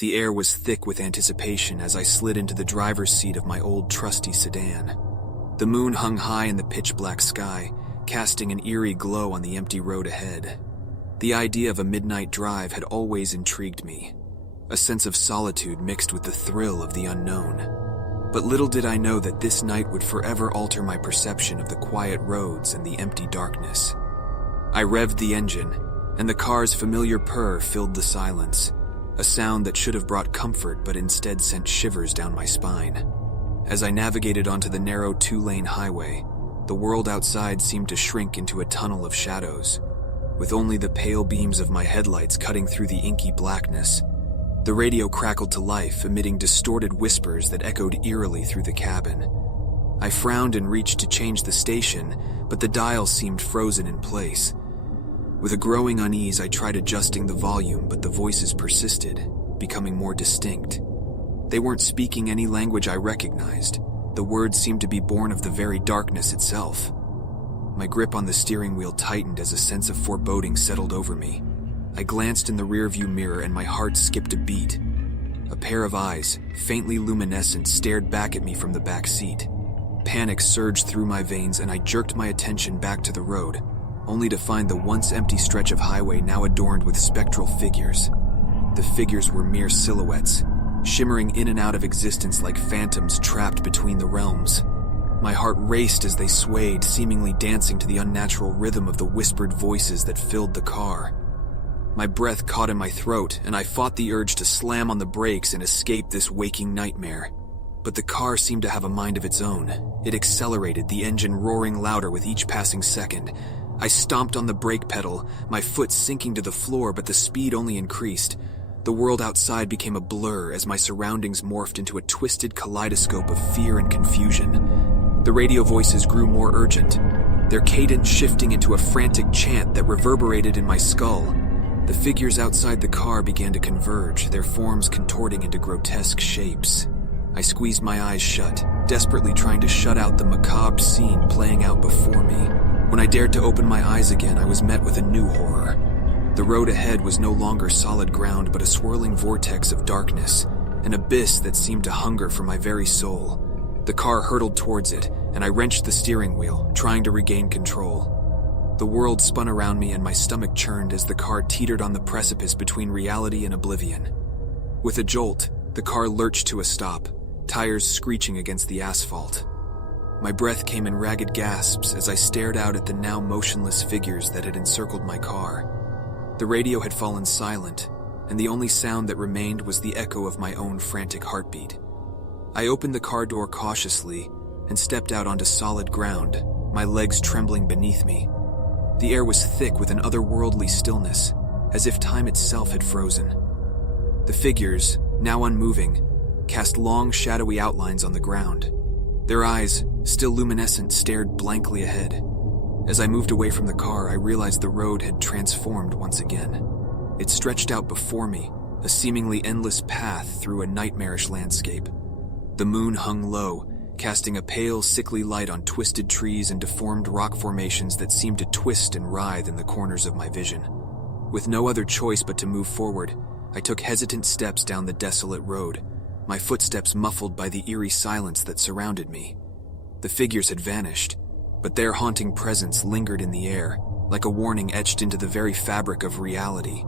The air was thick with anticipation as I slid into the driver's seat of my old trusty sedan. The moon hung high in the pitch-black sky, casting an eerie glow on the empty road ahead. The idea of a midnight drive had always intrigued me, a sense of solitude mixed with the thrill of the unknown. But little did I know that this night would forever alter my perception of the quiet roads and the empty darkness. I revved the engine, and the car's familiar purr filled the silence, a sound that should have brought comfort but instead sent shivers down my spine. As I navigated onto the narrow two-lane highway, the world outside seemed to shrink into a tunnel of shadows, with only the pale beams of my headlights cutting through the inky blackness. The radio crackled to life, emitting distorted whispers that echoed eerily through the cabin. I frowned and reached to change the station, but the dial seemed frozen in place. With a growing unease, I tried adjusting the volume, but the voices persisted, becoming more distinct. They weren't speaking any language I recognized. The words seemed to be born of the very darkness itself. My grip on the steering wheel tightened as a sense of foreboding settled over me. I glanced in the rearview mirror and my heart skipped a beat. A pair of eyes, faintly luminescent, stared back at me from the back seat. Panic surged through my veins and I jerked my attention back to the road, only to find the once empty stretch of highway now adorned with spectral figures. The figures were mere silhouettes, shimmering in and out of existence like phantoms trapped between the realms. My heart raced as they swayed, seemingly dancing to the unnatural rhythm of the whispered voices that filled the car. My breath caught in my throat, and I fought the urge to slam on the brakes and escape this waking nightmare. But the car seemed to have a mind of its own. It accelerated, the engine roaring louder with each passing second. I stomped on the brake pedal, my foot sinking to the floor, but the speed only increased. The world outside became a blur as my surroundings morphed into a twisted kaleidoscope of fear and confusion. The radio voices grew more urgent, their cadence shifting into a frantic chant that reverberated in my skull. The figures outside the car began to converge, their forms contorting into grotesque shapes. I squeezed my eyes shut, desperately trying to shut out the macabre scene playing out before me. When I dared to open my eyes again, I was met with a new horror. The road ahead was no longer solid ground, but a swirling vortex of darkness, an abyss that seemed to hunger for my very soul. The car hurtled towards it, and I wrenched the steering wheel, trying to regain control. The world spun around me and my stomach churned as the car teetered on the precipice between reality and oblivion. With a jolt, the car lurched to a stop, tires screeching against the asphalt. My breath came in ragged gasps as I stared out at the now motionless figures that had encircled my car. The radio had fallen silent, and the only sound that remained was the echo of my own frantic heartbeat. I opened the car door cautiously and stepped out onto solid ground, my legs trembling beneath me. The air was thick with an otherworldly stillness, as if time itself had frozen. The figures, now unmoving, cast long shadowy outlines on the ground. Their eyes, still luminescent, stared blankly ahead. As I moved away from the car, I realized the road had transformed once again. It stretched out before me, a seemingly endless path through a nightmarish landscape. The moon hung low, casting a pale, sickly light on twisted trees and deformed rock formations that seemed to twist and writhe in the corners of my vision. With no other choice but to move forward, I took hesitant steps down the desolate road, my footsteps muffled by the eerie silence that surrounded me. The figures had vanished, but their haunting presence lingered in the air, like a warning etched into the very fabric of reality.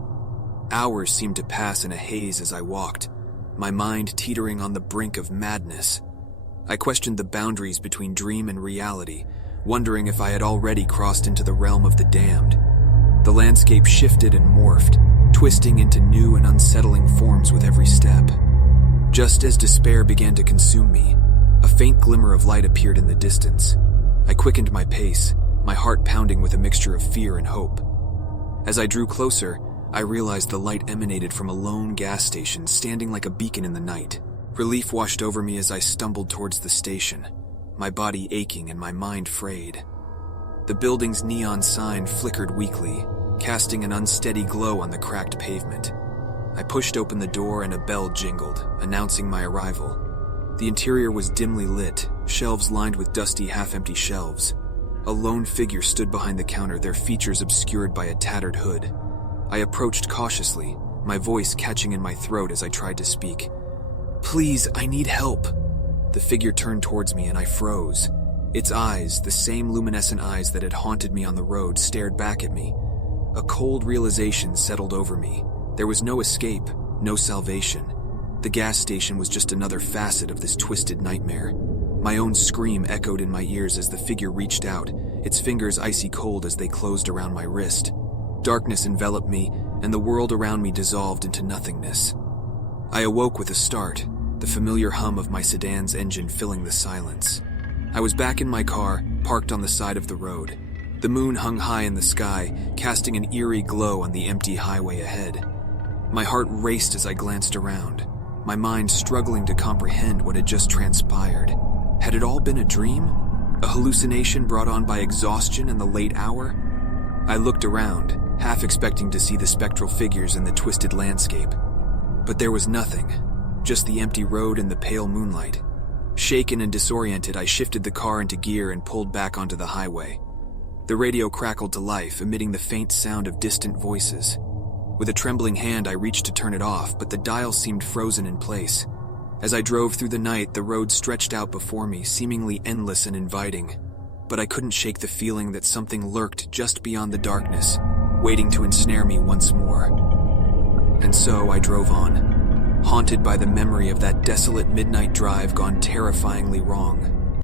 Hours seemed to pass in a haze as I walked, my mind teetering on the brink of madness. I questioned the boundaries between dream and reality, wondering if I had already crossed into the realm of the damned. The landscape shifted and morphed, twisting into new and unsettling forms with every step. Just as despair began to consume me, a faint glimmer of light appeared in the distance. I quickened my pace, my heart pounding with a mixture of fear and hope. As I drew closer, I realized the light emanated from a lone gas station standing like a beacon in the night. Relief washed over me as I stumbled towards the station, my body aching and my mind frayed. The building's neon sign flickered weakly, casting an unsteady glow on the cracked pavement. I pushed open the door and a bell jingled, announcing my arrival. The interior was dimly lit, shelves lined with dusty, half-empty shelves. A lone figure stood behind the counter, their features obscured by a tattered hood. I approached cautiously, my voice catching in my throat as I tried to speak. "Please, I need help." The figure turned towards me and I froze. Its eyes, the same luminescent eyes that had haunted me on the road, stared back at me. A cold realization settled over me. There was no escape, no salvation. The gas station was just another facet of this twisted nightmare. My own scream echoed in my ears as the figure reached out, its fingers icy cold as they closed around my wrist. Darkness enveloped me, and the world around me dissolved into nothingness. I awoke with a start, the familiar hum of my sedan's engine filling the silence. I was back in my car, parked on the side of the road. The moon hung high in the sky, casting an eerie glow on the empty highway ahead. My heart raced as I glanced around, my mind struggling to comprehend what had just transpired. Had it all been a dream? A hallucination brought on by exhaustion and the late hour? I looked around, half expecting to see the spectral figures in the twisted landscape. But there was nothing, just the empty road and the pale moonlight. Shaken and disoriented, I shifted the car into gear and pulled back onto the highway. The radio crackled to life, emitting the faint sound of distant voices. With a trembling hand, I reached to turn it off, but the dial seemed frozen in place. As I drove through the night, the road stretched out before me, seemingly endless and inviting. But I couldn't shake the feeling that something lurked just beyond the darkness, waiting to ensnare me once more. And so I drove on, haunted by the memory of that desolate midnight drive gone terrifyingly wrong.